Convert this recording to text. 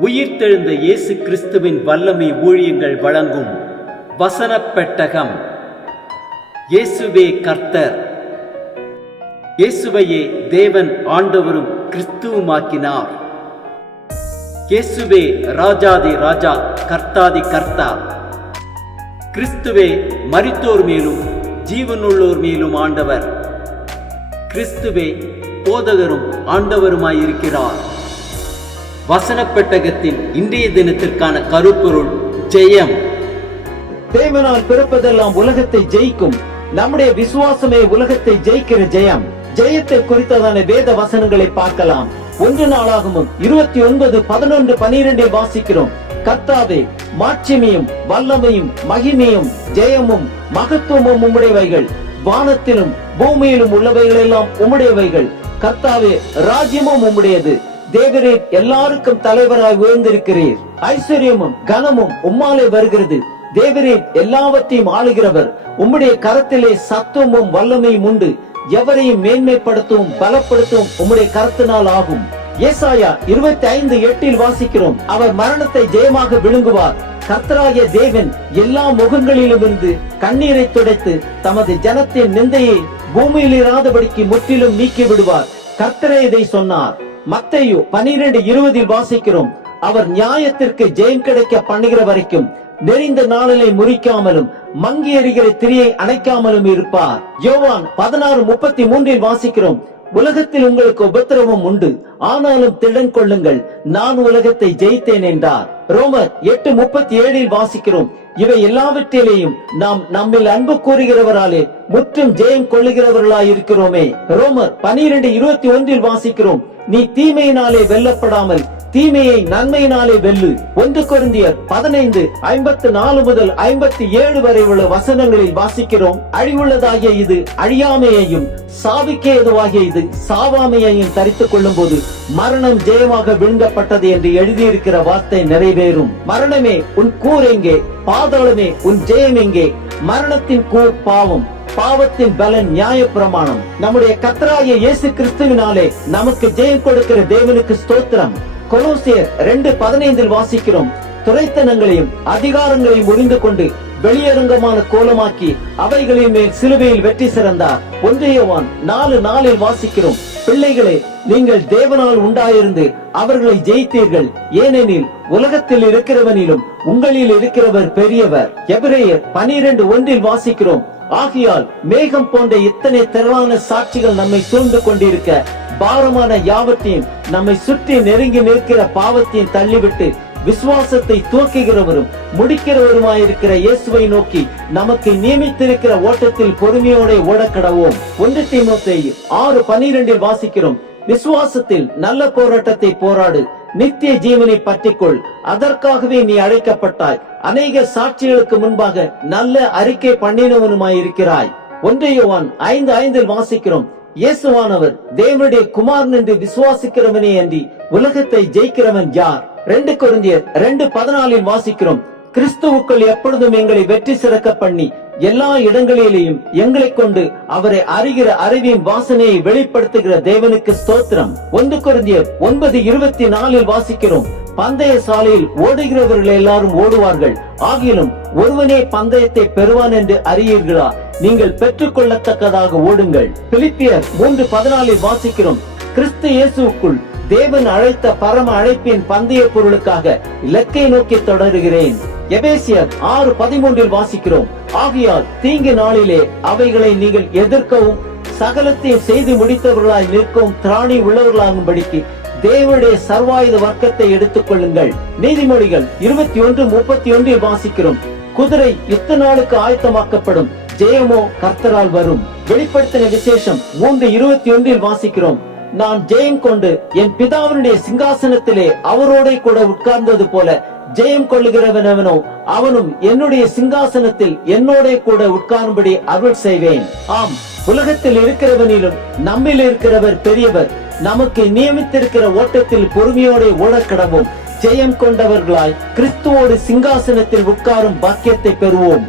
உயிர்த்தெழுந்த இயேசு கிறிஸ்துவின் வல்லமை ஊழியங்கள் வழங்கும் வசனப் பெட்டகம். இயேசுவே கர்த்தர். இயேசுவையே தேவன் ஆண்டவரும் கிறிஸ்துவுமாக்கினார். இயேசுவே ராஜாதி ராஜா, கர்த்தாதி கர்த்தா. கிறிஸ்துவே மரித்தோர் மேலும் ஜீவனுள்ளோர் மேலும் ஆண்டவர். கிறிஸ்துவே போதகரும் ஆண்டவருமாயிருக்கிறார். வசனப் பெட்டகத்தின் இன்றைய தினத்திற்கான கருப்பொருள் ஜெயம். தேவனால் பிறப்பதெல்லாம் உலகத்தை ஜெயிக்கும். நம்முடைய விசுவாசமே உலகத்தை ஜெயிக்கிற ஜெயம். ஜெயத்தை குறித்ததான வேத வசனங்களை பார்க்கலாம். 1 நாளாகமம் 29:11-12 வாசிக்கிறோம். கர்த்தாவே, மாட்சிமையும் வல்லமையும் மகிமையும் ஜெயமும் மகத்துவமும் உம்முடையவைகள். வானத்திலும் பூமியிலும் உள்ளவைகள் எல்லாம் உம்முடையவைகள். கர்த்தாவே, ராஜ்யமும் உம்முடையது. தேவரே, எல்லாருக்கும் தலைவராய் உயர்ந்திருக்கிறீர். ஐஸ்வர்யமும் கனமும் உம்மாலே வருகிறது. தேவரே, எல்லாவற்றையும் ஆளுகிறவர். உம்முடைய கரத்திலே சத்துவமும் வல்லமையும் உண்டு. எவரையும் மேன்மைப்படுத்தவும் பலப்படுத்தவும் உம்முடைய கரத்தினால் ஆகும். ஏசாயா 25:8 வாசிக்கிறோம். அவர் மரணத்தை ஜெயமாக விழுங்குவார். கர்த்தராகிய தேவன் எல்லா முகங்களிலுமிருந்து கண்ணீரை துடைத்து தமது ஜனத்தின் நிந்தையை பூமியில் இராதபடிக்கு முற்றிலும் நீக்கி விடுவார். கர்த்தரே இதை சொன்னார். மத்தேயு 12:20 வாசிக்கிறோம். அவர் நியாயத்திற்கு ஜெயம் கிடைக்க பண்ணுகிற வரைக்கும் நெறிந்த நாளிலை முறிக்காமலும் மங்கி எறிகிற திரியை அணைக்காமலும் இருப்பார். யோவான் 16:33 வாசிக்கிறோம். உலகத்தில் உங்களுக்கு உபத்திரவம் உண்டு, ஆனாலும் திடன் கொள்ளுங்கள், நான் உலகத்தை ஜெயித்தேன் என்றார். ரோமர் 8:37 வாசிக்கிறோம். இவை எல்லாவற்றிலேயும் நாம் நம்மில் அன்பு கூறுகிறவராலே முற்றும் ஜெயம் கொள்ளுகிறவர்களாய் இருக்கிறோமே. ரோமர் 12:21 வாசிக்கிறோம். நீ தீமையினாலே வெல்லப்படாமல் தீமையை நன்மையினாலே வெல்லு. 1 கொரிந்தியர் 15:54-57 வரை உள்ள வசனங்களில் வாசிக்கிறோம். அழிவுள்ளதாகிய இது அழியாமையையும் சாவிக்கு ஏதுவாகிய இது சாவாமையையும் தரித்துக் கொள்ளும் போது மரணம் ஜெயமாக விழுங்கப்பட்டது என்று எழுதியிருக்கிற வார்த்தை நிறைவேறும். மரணமே உன் கூர் எங்கே? பாதாளமே உன் ஜெயம் எங்கே? மரணத்தின் கூர் பாவம், பாவத்தின் பலன் நியாய பிரமாணம். நம்முடைய கர்த்தராகிய இயேசு கிறிஸ்துவினாலே நமக்கு ஜெயம் கொடுக்கிற தேவனுக்கு ஸ்தோத்திரம். கொலோசியர் 2:15 வாசிக்கிறோம். துரைத்தனங்களையும் அதிகாரங்களையும் உரிந்து கொண்டு வெளியரங்கமான கோலமாக்கி அவைகளின் மேல் சிலுவையில் வெற்றி சிறந்தார். 1 யோவான் 4:4 வாசிக்கிறோம். பிள்ளைகளே, நீங்கள் தேவனால் உண்டாயிருந்து அவர்களை ஜெயித்தீர்கள், ஏனெனில் உலகத்தில் இருக்கிறவனிலும் உங்களில் இருக்கிறவர் பெரியவர். எபிரேயர் 12:1 வாசிக்கிறோம். ஆகையால் மேகம் போன்ற இத்தனை திரளான சாட்சிகள் நம்மை சூழ்ந்து கொண்டிருக்க பாரமான யாவற்றையும் நம்மை சுற்றி நெருங்கி நிற்கிற பாவத்தையும் தள்ளிவிட்டு விசுவாசத்தை துவக்குகிறவரும் முடிக்கிறவருமாயிருக்கிற இயேசுவை நோக்கி நமக்கு நியமித்திருக்கிற ஓட்டத்தில் பொறுமையோட ஓடக்கடவோம். 1 தீமோத்தேயு 6:12 வாசிக்கிறோம். விசுவாசத்தில் நல்ல போராட்டத்தை போராடு, நித்திய ஜீவனை பற்றிக்கொள், அதற்காகவே நீ அழைக்கப்பட்டாய். அநேக சாட்சிகளுக்கு முன்பாக நல்ல அறிக்கை பண்ணினவனுமாயிருக்கிறாய். 1 யோவான் 5:5 வாசிக்கிறோம். இயேசுவானவர் தேவனுடைய குமாரன் என்று விசுவாசிக்கிறவனே அன்றி உலகத்தை ஜெயிக்கிறவன் யார்? 2 கொரிந்தியர் 2:14 வாசிக்கிறோம். கிறிஸ்துவுக்குள் எப்பொழுதும் எங்களை வெற்றி சிறக்க பண்ணி எல்லா இடங்களிலேயும் எங்களை கொண்டு அவரை அறிகிற அறிவின் வாசனையை வெளிப்படுத்துகிற தேவனுக்கு ஸ்தோத்திரம். 1 கொரிந்தியர் 9:24 வாசிக்கிறோம். பந்தய சாலையில் ஓடுகிறவர்கள் எல்லாரும் ஓடுவார்கள், ஆகிலும் ஒருவனே பந்தயத்தை பெறுவான் என்று அறியீர்களா? நீங்கள் பெற்றுக் கொள்ளத்தக்கதாக ஓடுங்கள். பிலிப்பியர் 3:14 வாசிக்கிறோம். கிறிஸ்து இயேசுவுக்குள் தேவன் அழைத்த பரம அழைப்பின் பந்தய பொருளுக்காக இலக்கை நோக்கி தொடருகிறேன். எபேசியர் 6:13 வாசிக்கிறோம். ஆகையால் தீங்கு நாளிலே அவைகளை நீங்கள் எதிர்க்கவும் சகலத்தையும் செய்து முடித்தவர்களாய் நிற்கவும் திராணி உள்ளவர்களாகும்படிக்கு தேவனுடைய சர்வாயுத வர்க்கத்தை எடுத்துக் கொள்ளுங்கள். நீதிமொழிகள் 21:31 வாசிக்கிறோம். குதிரை யுத்த நாளுக்கு ஆயத்தமாக்கப்படும், ஜெயமோ கர்த்தரால் வரும். வெளிப்படுத்தின விசேஷம் 3:21 வாசிக்கிறோம். நான் ஜெயம் கொண்டு என் பிதாவினுடைய சிங்காசனத்திலே அவரோட கூட உட்கார்ந்தது போல ஜெயம் கொள்ளுகிறவனவனோ அவனும் என்னுடைய சிங்காசனத்தில் என்னோட கூட உட்காரும்படி அருள் செய்வேன். ஆம், உலகத்தில் இருக்கிறவனிலும் நம்மில் இருக்கிறவர் பெரியவர். நமக்கு நியமித்திருக்கிற ஓட்டத்தில் பொறுமையோட ஓடக்கடவும் ஜெயம் கொண்டவர்களாய் கிறிஸ்துவோடு சிங்காசனத்தில் உட்காரும் பாக்கியத்தை பெறுவோம்.